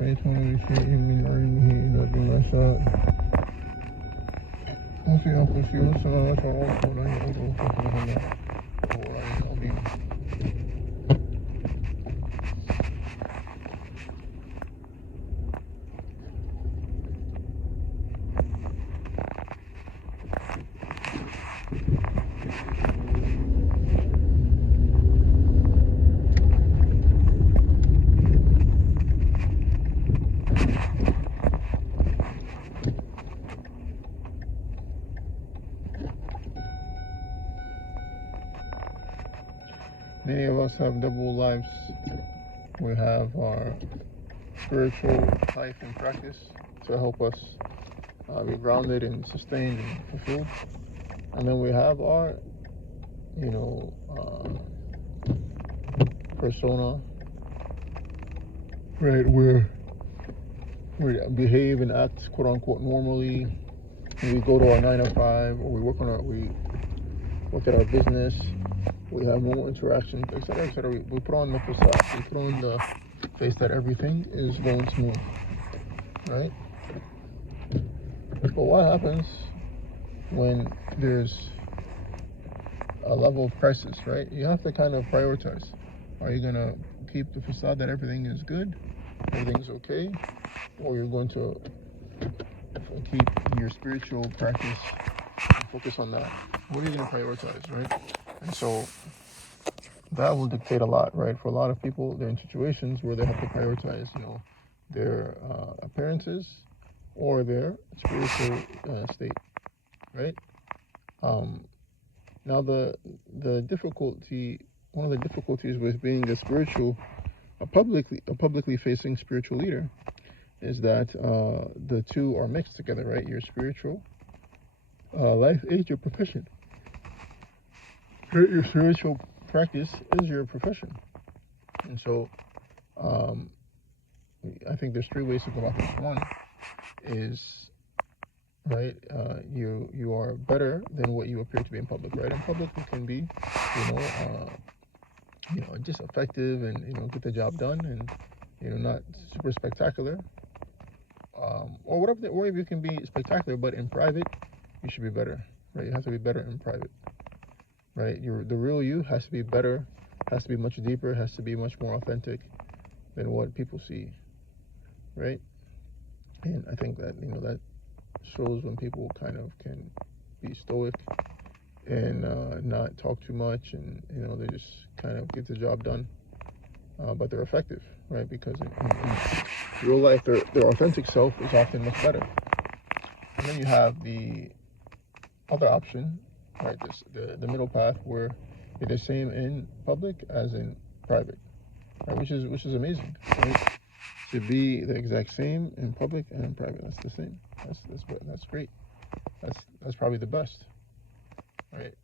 الشيطان بشيء من علمه إلا بما شاء وسع كرسيه السماوات والأرض ولا يؤوده حفظهما وهو العلي العظيم. Many of us have double lives. We have our spiritual life and practice to help us be grounded and sustained and fulfilled. And then we have our, persona, right, where we behave and act quote unquote normally. We go to our 9 to 5, or we work at our business. We have normal interactions, etc., etc. We put on the facade. We put on the face that everything is going smooth, right? But what happens when there's a level of crisis, right? You have to kind of prioritize. Are you going to keep the facade that everything is good, everything's okay, or you're going to keep your spiritual practice and focus on that? What are you going to prioritize, right? And so that will dictate a lot, right? For a lot of people, they're in situations where they have to prioritize, their appearances or their spiritual state, right? Now, the difficulty, one of the difficulties with being a publicly facing spiritual leader, is that the two are mixed together, right? Your spiritual life is your profession. Your spiritual practice is your profession, and so I think there's 3 ways to go about this. One is, right, you are better than what you appear to be in public, right? In public, you can be, just effective and get the job done, and not super spectacular, or whatever. Or you can be spectacular, but in private, you should be better, right? You have to be better in private, right? The real you has to be better, has to be much deeper, has to be much more authentic than what people see, right? And I think that that shows when people kind of can be stoic and not talk too much, and they just kind of get the job done, but they're effective, right? Because in real life, their authentic self is often much better. And then you have the other option, right? The middle path, where you're the same in public as in private, right? Which is amazing, right? To be the exact same in public and in private. That's the same. That's great. That's probably the best, right?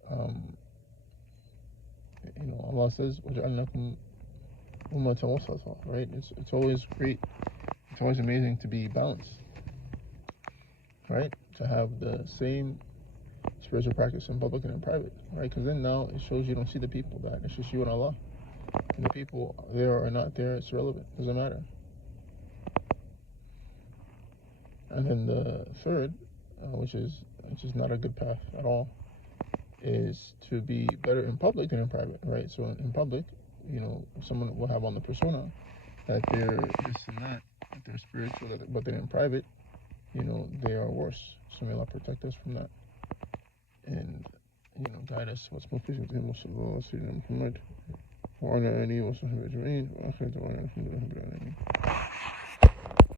Allah says, وَجَعَلْنَاكُمْ أُمَّةً وَسَطًا, right? It's always great. It's always amazing to be balanced, right? To have the same spiritual practice in public and in private, right? Because then now it shows you don't see the people, that it's just you and Allah, and the people there or not there, it's irrelevant. It doesn't matter. And then the third, which is not a good path at all, is to be better in public than in private, right? So in public, someone will have on the persona that they're this and that they're spiritual, but then in private, they are worse. So may Allah protect us from that, and guide us what's most pleasing to Him. Sallallahu alaihi wa sallam, Muhammad wa ala alihi wa sahbihi ajma'in, wa akhiru da'wana alhamdulillahi rabbil alamin.